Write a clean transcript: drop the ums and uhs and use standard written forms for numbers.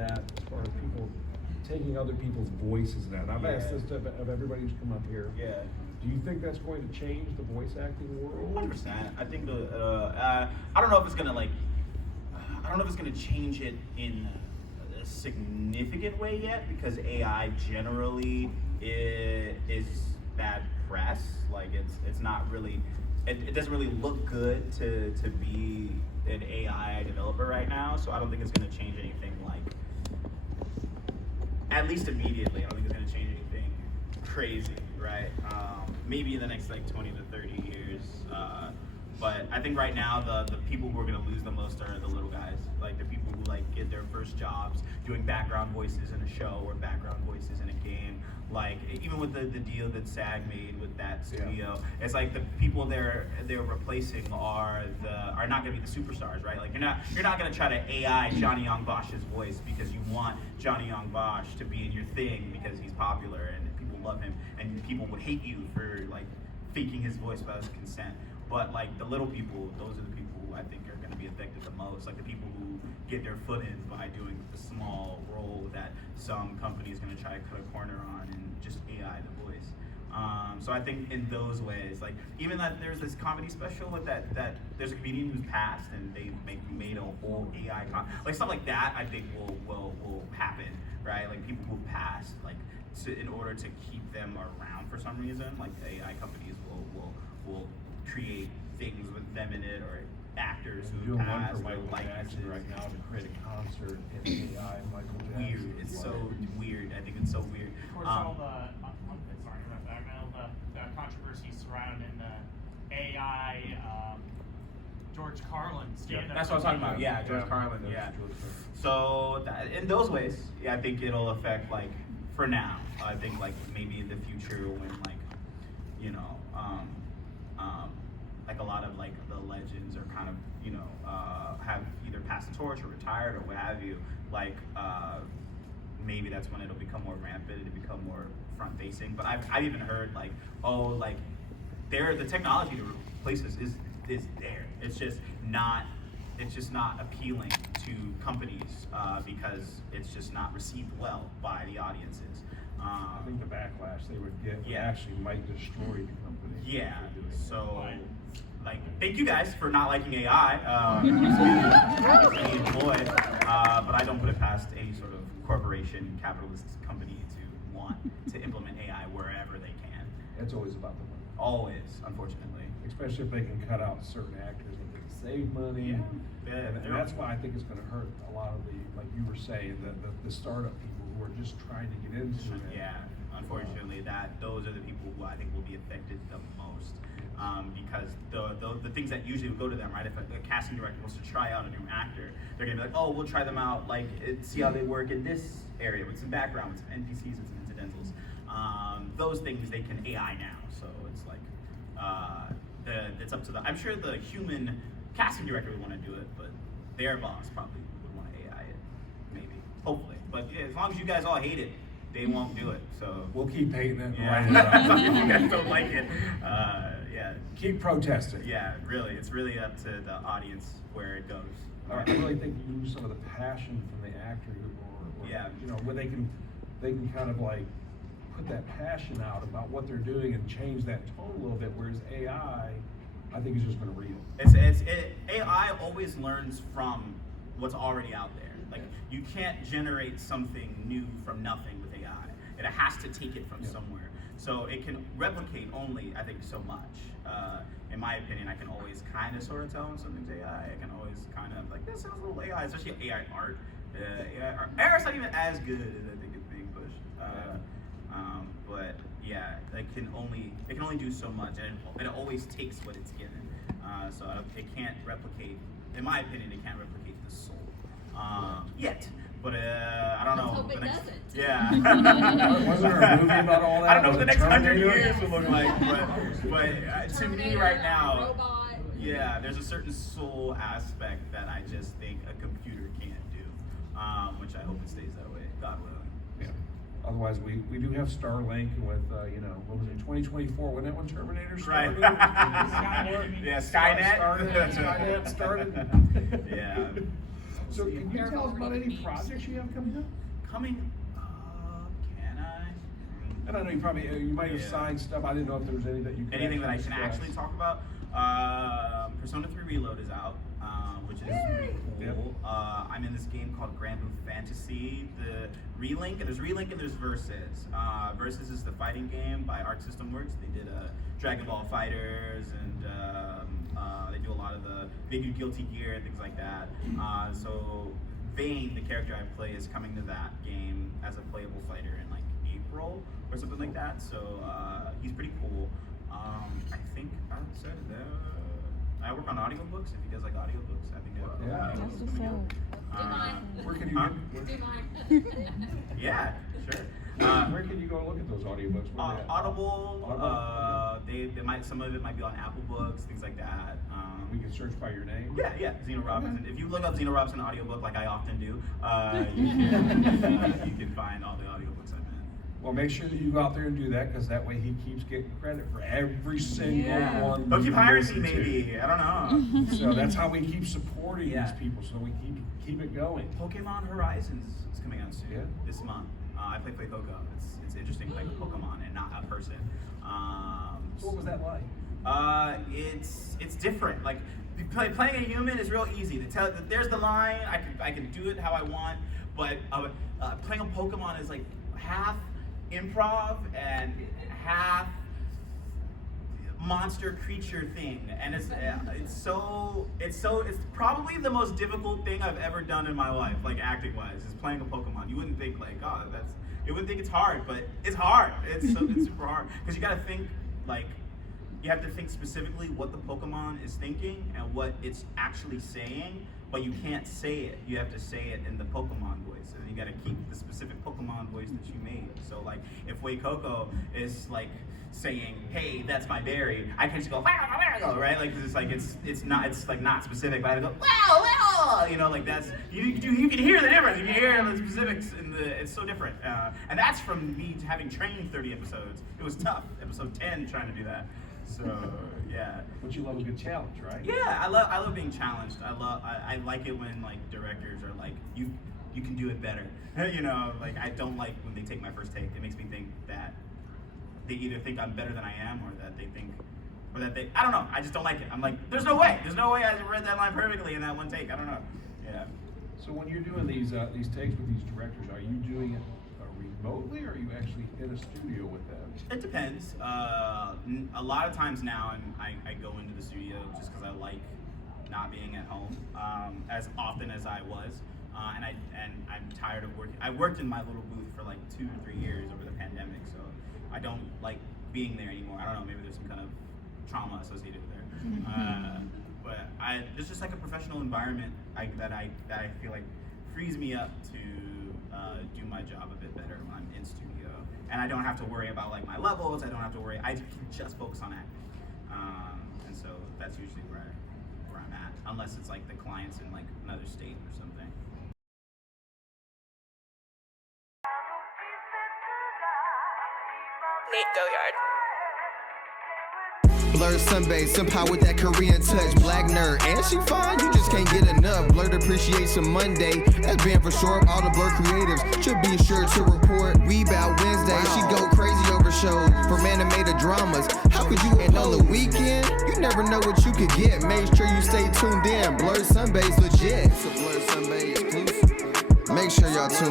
that, as far as people taking other people's voices and that. And I've asked this of everybody who's come up here. Yeah. Do you think that's going to change the voice acting world? 100%. I think I don't know if it's gonna I don't know if it's gonna change it in a significant way yet, because AI generally is bad press. Like it's not really, it doesn't really look good to be an AI developer right now. So I don't think it's gonna change anything, like, at least immediately. I don't think it's gonna change anything crazy, right? Maybe in the next like 20 to 30 years. But I think right now the people who are gonna lose the most are the little guys, like the people who like get their first jobs doing background voices in a show or background voices in a game. Like even with the deal that SAG made with that studio, it's like the people they're replacing are not gonna be the superstars, right? Like you're not gonna try to AI Johnny Young Bosch's voice because you want Johnny Young Bosch to be in your thing because he's popular and people love him, and people would hate you for like faking his voice without his consent. But like the little people, those are the people who I think are going to be affected the most. Like the people who get their foot in by doing the small role that some company is going to try to cut a corner on and just AI the voice. So I think in those ways, like even that there's this comedy special with that there's a comedian who's passed and they made a whole AI like stuff like that. I think will happen, right? Like people who passed, like in order to keep them around for some reason, like AI companies will create things with them in it, or actors who doing pass one for or Michael Jackson right now to create a concert in AI Michael Jackson. Weird. It's so weird. I think it's so weird. Of course, all the controversy surrounding the AI George Carlin stand-up. That's what I'm talking about. Yeah, George Carlin. Yeah. So in those ways, yeah, I think it'll affect, like, for now. I think like maybe in the future when like, you know, like a lot of like the legends are kind of, you know, have either passed the torch or retired or what have you, like maybe that's when it'll become more rampant, it'll become more front facing. But I've even heard like, oh, like the technology to replace this is there. It's just not appealing to companies because it's just not received well by the audiences. I think the backlash they would get would actually might destroy the company. Yeah. So, like, thank you guys for not liking AI. It's really employed, but I don't put it past any sort of corporation, capitalist company to want to implement AI wherever they can. It's always about the money. Always, unfortunately. Especially if they can cut out certain actors and they can save money. Yeah. And that's why I think it's going to hurt a lot of the, like you were saying, the startup people who are just trying to get into it. Yeah, unfortunately, those are the people who I think will be affected the most, because the things that usually would go to them, right? If a casting director wants to try out a new actor, they're gonna be like, oh, we'll try them out, like see how they work in this area with some background, with some NPCs and some incidentals. Those things they can AI now, so it's like it's up to them. I'm sure the human casting director would want to do it, but their boss probably would want to AI it, maybe, hopefully. But yeah, as long as you guys all hate it, they won't do it. So we'll keep hating it. Yeah. Right. If you guys don't like it, yeah. Keep protesting. Yeah, really, it's really up to the audience where it goes. I really think you lose some of the passion from the actor, or you know, where they can kind of like put that passion out about what they're doing and change that tone a little bit. Whereas AI, I think is just going to read it. AI always learns from what's already out there. Like you can't generate something new from nothing with AI. It has to take it from somewhere. So it can replicate only, I think, so much. In my opinion, I can always kind of sort of tell when something's AI. I can always kind of like, this sounds a little AI, especially AI art. AR's not even as good as I think it's being pushed. But yeah, it can only do so much, and it always takes what it's given. So it can't replicate, in my opinion, it can't replicate the soul yet. But I don't know. Hope it doesn't. Yeah. Wasn't there a movie about all that? I don't know what the next 100 Terminator? years will look like, but to me right now, Robot. yeah, there's a certain soul aspect that I just think a computer can't do, which I hope it stays that way, God willing. Yeah. Otherwise, we do have Starlink with, you know, what was it, 2024, wasn't that when Terminator started? Right. Yeah, Skynet. Skynet started. Yeah. So can you tell us about any projects you have coming up? Coming up, can I? And I know you probably, you might have signed stuff. I didn't know if there was any that you could Anything that I can discuss. actually talk about? Persona 3 Reload is out, which is pretty cool. Yep. I'm in this game called Grand Blue Fantasy. The Relink, and there's Versus. Versus is the fighting game by Arc System Works. They did Dragon Ball Fighters, and they do a lot of they do Guilty Gear and things like that. So Vane, the character I play, is coming to that game as a playable fighter in like April or something like that. So he's pretty cool. I think outside of that, I work on audiobooks. If you guys like audiobooks, I think Yeah. Where can you yeah, sure. where can you go look at those audiobooks? Where they at? Audible. Audible? They might, some of it might be on Apple Books, things like that. We can search by your name. Yeah, Zeno Robinson. If you look up Zeno Robinson audiobook, like I often do, you can find all the audiobooks I'm in. Well, make sure that you go out there and do that, because that way he keeps getting credit for every single one. They'll keep you hiring me, listen to. maybe. I don't know. So that's how we keep supporting Yeah. these people, so we keep it going. Pokemon Horizons is coming out soon. Yeah. This month. I play Coco. It's interesting playing a Pokemon and not a person. So what was that like? It's different. Like playing a human is real easy. To tell that there's the line, I can do it how I want. But playing a Pokemon is like half improv and half monster creature thing, and it's probably the most difficult thing I've ever done in my life, like acting wise, is playing a Pokemon. You wouldn't think like, oh, you wouldn't think it's hard, but it's hard. It's super hard because you got to think like. You have to think specifically what the Pokemon is thinking and what it's actually saying, but you can't say it. You have to say it in the Pokemon voice, and you got to keep the specific Pokemon voice that you made. So, like, if Coco is like saying, "Hey, that's my berry," I can just go, "Wow, right?" Like it's not specific, but I go, "Wow," you know, like that's you can hear the difference. You can hear the specifics it's so different, and that's from me having trained 30 episodes. It was tough. Episode 10 trying to do that. So yeah. But you love a good challenge, right? Yeah, I love being challenged. I like it when like directors are like, you can do it better. You know, like I don't like when they take my first take. It makes me think that they either think I'm better than I am, or that I don't know. I just don't like it. I'm like, there's no way I read that line perfectly in that one take. I don't know. Yeah. So when you're doing these takes with these directors, are you doing it remotely, or are you actually in a studio with them? It depends. A lot of times now, I go into the studio just because I like not being at home as often as I was, and I'm tired of working. I worked in my little booth for like 2 or 3 years over the pandemic, so I don't like being there anymore. I don't know, maybe there's some kind of trauma associated there. But there's just like a professional environment that I feel like frees me up to do my job a bit better when I'm in studio. And I don't have to worry about like my levels. I don't have to worry. I can just focus on acting. And so that's usually where I'm at, unless it's like the client's in like another state or something. Nate Goyard. Blerd Sunbae, somehow with that Korean touch, black nerd, and she fine, you just can't get enough. Blerd Appreciation Monday, that's been for sure. All the Blerd creatives should be sure to report. Rebound Wednesday, she go crazy over shows from animated dramas. How could you? And on the weekend, you never know what you could get. Make sure you stay tuned in. Blerd Sunbae's legit. It's a Blerd Sunbae exclusive. Make sure y'all tune.